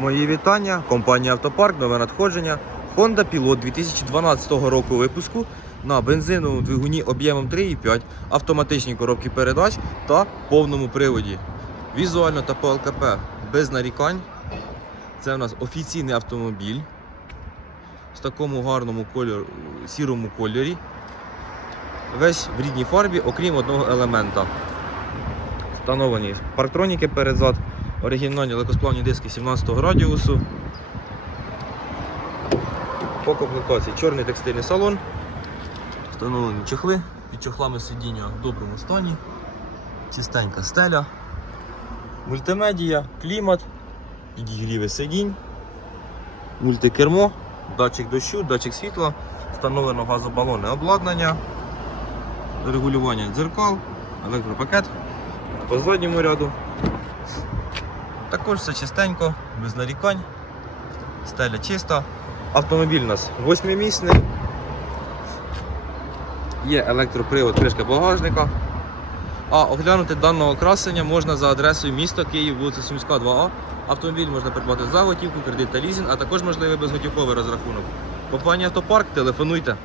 Мої вітання. Компанія Автопарк, нове надходження. Honda Pilot 2012 року випуску на бензиновому двигуні об'ємом 3,5, автоматичній коробці передач та повному приводі. Візуально та по ЛКП без нарікань. Це у нас офіційний автомобіль в такому гарному кольору, сірому кольорі. Весь в рідній фарбі, окрім одного елемента. Встановлені парктроніки передзад, оригінальні легкосплавні диски 17 радіусу. По комплектації чорний текстильний салон. Встановлені чехли. Під чохлами сидіння в доброму стані. Чистенька стеля. Мультимедія, клімат, підігріви сидінь, мультикермо, датчик дощу, датчик світла, встановлено газобалонне обладнання, регулювання дзеркал, електропакет по задньому ряду. Також все чистенько, без нарікань, стеля чиста. Автомобіль у нас восьмимісний. Є електропривод кришка багажника. А оглянути даного красення можна за адресою міста Київ, вулиця Сумська, 2А. Автомобіль можна придбати за готівку, кредит та лізинг, а також можливий безготівковий розрахунок. Компанія Автопарк, телефонуйте.